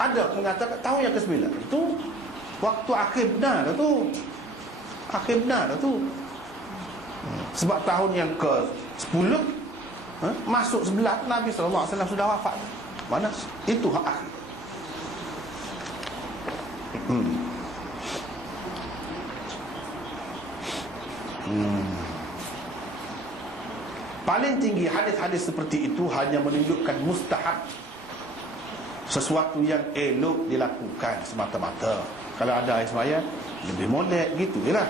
Ada mengatakan tahun yang ke-9 itu waktu akhir benar dah tu. Akhir benar dah tu. Sebab tahun yang ke-10 masuk 11 Nabi SAW sudah wafat. Mana itu hak akhir. Paling tinggi hadis-hadis seperti itu hanya menunjukkan mustahab, sesuatu yang elok dilakukan semata-mata. Kalau ada air sembahyang lebih molek gitu jelah.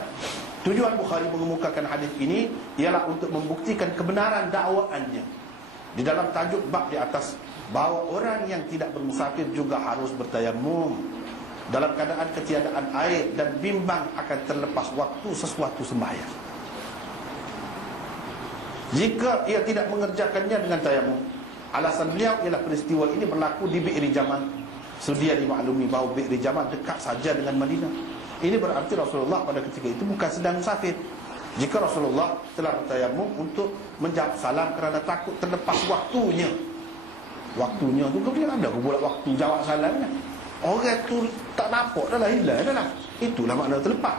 Tujuan Bukhari mengemukakan hadis ini ialah untuk membuktikan kebenaran dakwaannya di dalam tajuk bab di atas, bahawa orang yang tidak bermusafir juga harus bertayamum dalam keadaan ketiadaan air dan bimbang akan terlepas waktu sesuatu sembahyang. Jika ia tidak mengerjakannya dengan tayamum, alasan beliau ialah peristiwa ini berlaku di Bi'ri Jamal. Sedia dimaklumi bahawa Bi'ri Jamal dekat saja dengan Madinah. Ini berarti Rasulullah pada ketika itu bukan sedang musafir. Jika Rasulullah telah bertayamum untuk menjawab salam kerana takut terlepas waktunya. Waktunya tu kemudian ada pula waktu jawab salamnya. Orang tu tak nampak dah lah, hilang dah lah. Itulah makna terlepas.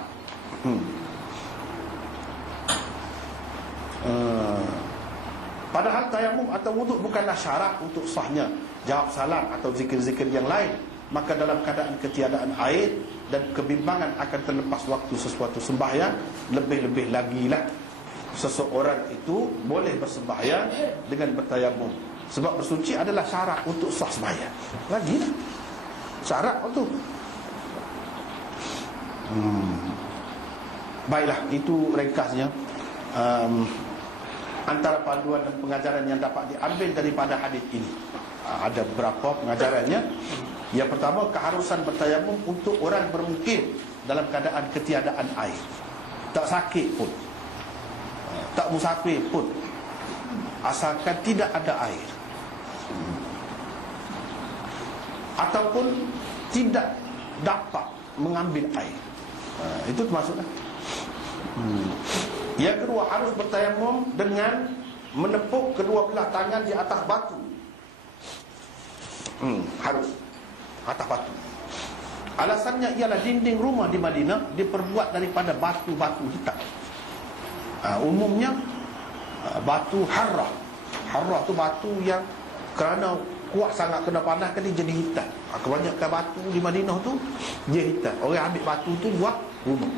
Padahal tayamum atau wuduk bukanlah syarat untuk sahnya jawab salam atau zikir-zikir yang lain. Maka dalam keadaan ketiadaan air dan kebimbangan akan terlepas waktu sesuatu sembahyang, lebih-lebih lagi lah seseorang itu boleh bersembahyang dengan bertayamum. Sebab bersuci adalah syarat untuk sah sembahyang. Lagi lah syarat tu. Baiklah, itu ringkasnya antara panduan dan pengajaran yang dapat diambil daripada hadis ini. Ada beberapa pengajarannya. Yang pertama, keharusan bertayamum untuk orang bermukim dalam keadaan ketiadaan air, tak sakit pun, tak musafir pun, asalkan tidak ada air, ataupun tidak dapat mengambil air. Itu termasuklah. Yang kedua, harus bertayamum dengan menepuk kedua belah tangan di atas batu. Harus atas batu. Alasannya ialah dinding rumah di Madinah diperbuat daripada batu-batu hitam. Umumnya batu harrah. Harrah tu batu yang kerana kuat sangat kena panas kan dia jadi hitam. Kebanyakan batu di Madinah tu dia hitam. Orang ambil batu tu buat rumah.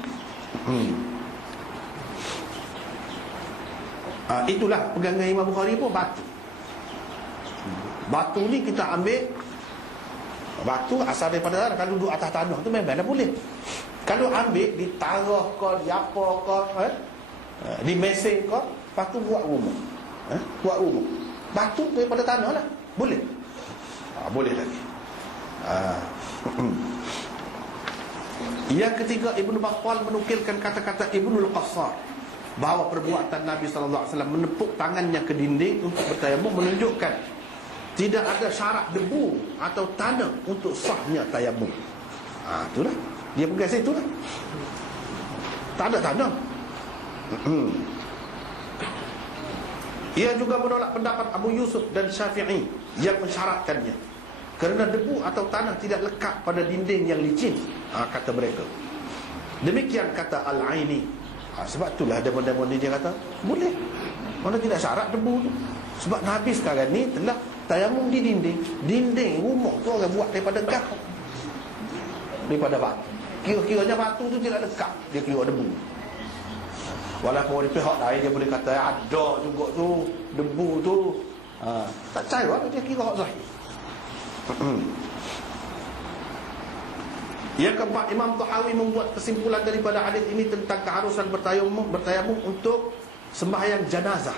Itulah pegangan Imam Bukhari pun batu. Batu ni kita ambil, batu asal daripada tanah. Kalau duduk atas tanah tu memang dah boleh. Kalau ambil ditarah ke, diapa ke, di mesin ke, lepas tu buat rumah. Buat rumah. Batu daripada tanah lah, boleh. Boleh lagi. Yang ketiga, Ibnu Battal menukilkan kata-kata Ibnu Al-Qassar bahawa perbuatan Nabi SAW menepuk tangannya ke dinding untuk bertayamum menunjukkan tidak ada syarat debu atau tanah untuk sahnya tayamum. Itulah, dia pegang situ lah, tak ada tanah. Ia juga menolak pendapat Abu Yusuf dan Syafi'i yang mensyaratkannya kerana debu atau tanah tidak lekat pada dinding yang licin, kata mereka. Demikian kata Al-Aini. Sebab itulah demo-demo ni dia kata boleh, mana tidak syarat debu tu. Sebab Nabi sekarang ni telah tayamum di dinding. Dinding rumah tu orang buat daripada gas, daripada batu. Kira-kiranya batu tu tidak lekat, dia kira debu. Walaupun di pihak lain dia boleh kata ada juga tu debu tu, tak percaya, dia kira hak zahir. Yang keempat, Imam Tahawi membuat kesimpulan daripada hadis ini tentang keharusan bertayamum untuk sembahyang jenazah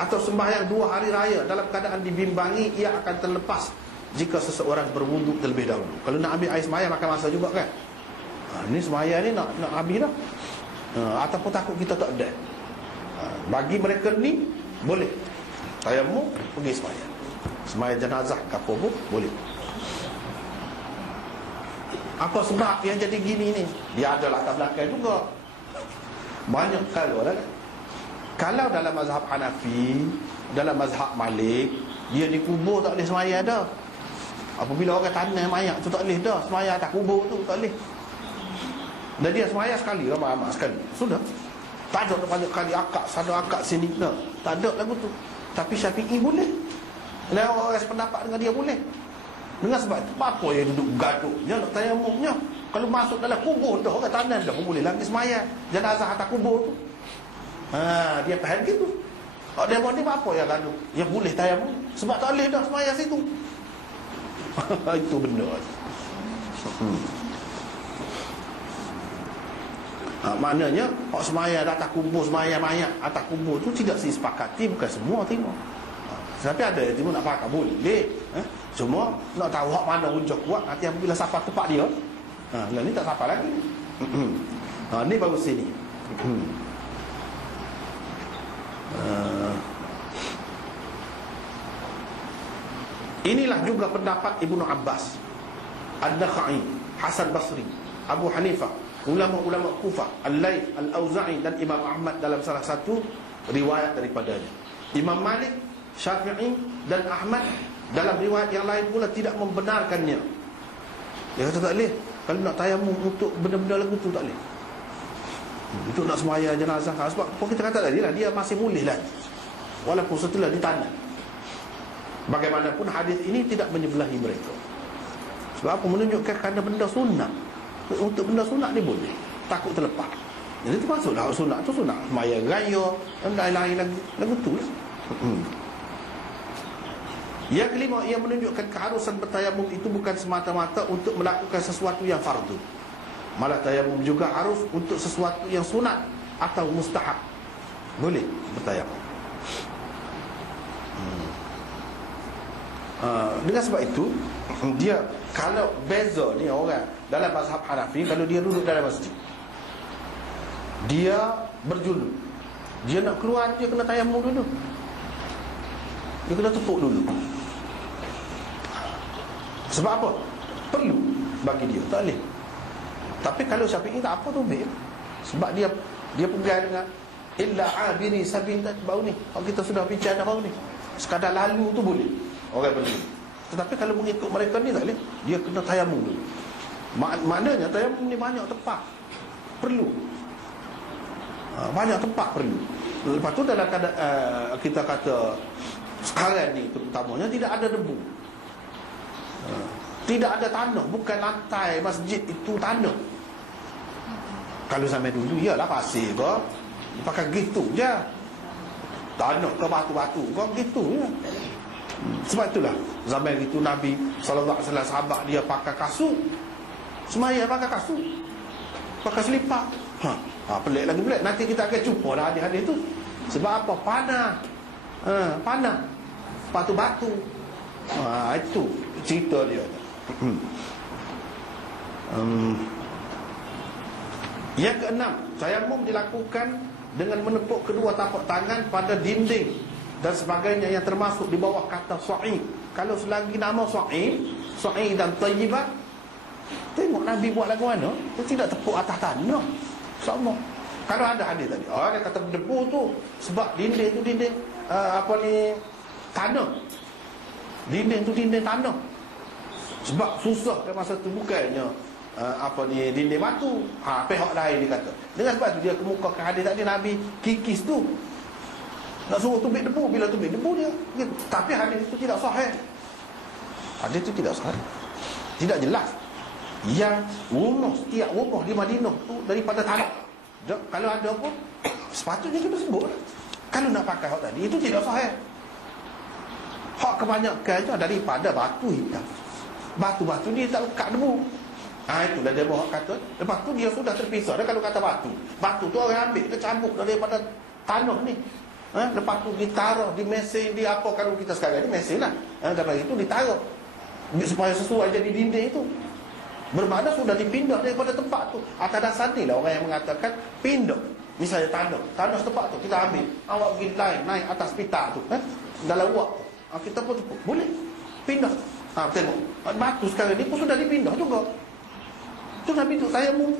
atau sembahyang 2 hari raya dalam keadaan dibimbangi ia akan terlepas jika seseorang berwuduk terlebih dahulu. Kalau nak ambil air sembahyang makan masa juga kan. Ni sembahyang ni nak habis dah. Ataupun takut kita tak ada. Bagi mereka ni boleh tayamum pergi sembahyang. Sembahyang jenazah ke apa pun boleh. Apa sebab yang jadi gini ni? Dia ada latar belakang juga. Banyak kalau lah. Kalau dalam mazhab Hanafi, dalam mazhab Malik, dia dikubur tak boleh sembahyang dah. Apabila orang tanam mayat tu tak boleh dah. Semaya atas kubur tu tak boleh. Dan dia semaya sekali, ramai-ramai sekali. Sudah. Tak ada banyak kali akak sana akak sini. No. Tak ada lagu tu. Tapi Syafi'i boleh. Dan orang sependapat dengan dia boleh. Dengan sebab itu, apa yang duduk gaduhnya nak tayamumnya? Kalau masuk dalam kubur dah, orang tanam dah boleh lagi semaya jenazah atas kubur tu. Dia faham gitu. Dia buat ni apa yang gaduh? Yang boleh tayamum. Sebab tak boleh dah semaya situ. Itu benda. Maknanya orang semaya atas kubur, semaya mayat atas kubur tu tidak disepakati, bukan semua tengok. Tapi ada yang tengok nak pakai boleh. Cuma nak tahu hak mana hujah kuat, nanti apabila sampai tempat dia, lah ni tak sampai lagi. Ni baru sini. Inilah juga pendapat Ibnu Abbas, An-Nakhai, Hasan Basri, Abu Hanifah, ulama-ulama Kufah, Al-Laits, Al-Auza'i dan Imam Ahmad dalam salah satu riwayat daripadanya. Imam Malik, Syafi'i dan Ahmad dalam riwayat yang lain pula tidak membenarkannya. Dia kata tak boleh. Kalau nak tayamum untuk benda-benda lagu tu tak boleh. Untuk nak semaya jenazah. Sebab kita kata tadi lah, dia masih boleh lagi walaupun setelah ditanam. Bagaimanapun hadis ini tidak menyebelahi mereka. Sebab apa? Menunjukkan kerana benda sunat. Untuk benda sunat ni boleh, takut terlepas. Jadi termasuklah sunat tu sunat semaya raya dan lain-lain lagu tu lah. Yang kelima, ia menunjukkan keharusan bertayamum itu bukan semata-mata untuk melakukan sesuatu yang fardu. Malah tayamum juga harus untuk sesuatu yang sunat atau mustahab. Boleh bertayamum. Dengan sebab itu, dia kalau beza ni orang dalam mazhab Hanafi, kalau dia duduk dalam masjid, dia berjuluk, dia nak keluar, dia kena tayamum dulu. Dia kena tepuk dulu. Sebab apa? Perlu bagi dia, tak boleh. Tapi kalau Syafi'i tak apa tu baik. Sebab dia pegang dengan illa abiri sabil bau ni. Kalau kita sudah bincang bau ni, sekadar lalu tu boleh orang pergi. Tetapi kalau mengikut mereka ni tak boleh. Dia kena tayamum dulu. Maknanya tayamum ni banyak tempat perlu. Banyak tempat perlu. Lepas tu dalam keadaan kita kata sekarang ni terutamanya tidak ada debu, tidak ada tanah. Bukan lantai masjid itu tanah. Kalau sampai dulu ialah pasir ke, pakai gitu je. Tanah ke batu-batu ke gitu je. Sebab itulah zaman itu Nabi SAW, sahabat dia pakai kasut semaya, pakai kasut, pakai selipar. Pelik lagi pelik. Nanti kita akan jumpa dah hadis-hadis tu. Sebab apa? Panah. Panah, batu-batu. Itu cerita dia. Yang keenam, tayamum dilakukan dengan menepuk kedua tapak tangan pada dinding dan sebagainya yang termasuk di bawah kata sa'id. Kalau selagi nama sa'id dan tayyibat, tengok Nabi buat lagu mana, dia tidak tepuk atas tanah sama. Kalau ada hadis tadi, dia kata debu tu sebab dinding tu dinding tanah. Dinding tu dinding tanah. Sebab susah ke masa tu bukannya dinding batu. Pihak lain dia kata. Dengan sebab tu dia kemukakan hadis tadi Nabi kikis tu. Nak suruh tubik debu, bila tubik debu dia gitu. Tapi hadis itu tidak sahih. Hadis itu tidak sahih. Tidak jelas. Yang setiap rumah di Madinah tu daripada tanah. Kalau ada pun sepatutnya kita sebut. Kalau nak pakai hak tadi, itu tidak sahih. Hak kebanyakan je daripada batu hitam. Batu-batu dia tak lekat debu. Itulah dia bawa kata. Lepas tu dia sudah terpisah. Dan kalau kata batu, batu tu orang ambil, dia cabut daripada tanah ni. Lepas tu ditaruh di mesin, di apa, kalau kita sekarang ni mesin lah. Lepas itu ditaruh supaya sesuai jadi dinding itu. Bermakna sudah dipindah daripada tempat tu. Atas dasar ni lah orang yang mengatakan pindah. Misalnya tanah setempat tu kita ambil, awak pergi naik atas pita tu, dalam wak tu, kita pun boleh pindah. Tengok batu sekarang ni pun sudah dipindah juga. Tu Nabi tu tayamum.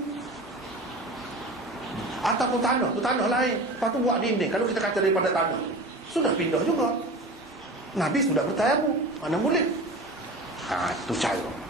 Ataupun tanah lain, lepas tu buat dinding. Kalau kita kata daripada tanah, sudah pindah juga. Nabi sudah bertayamum, mana boleh. Itu cara.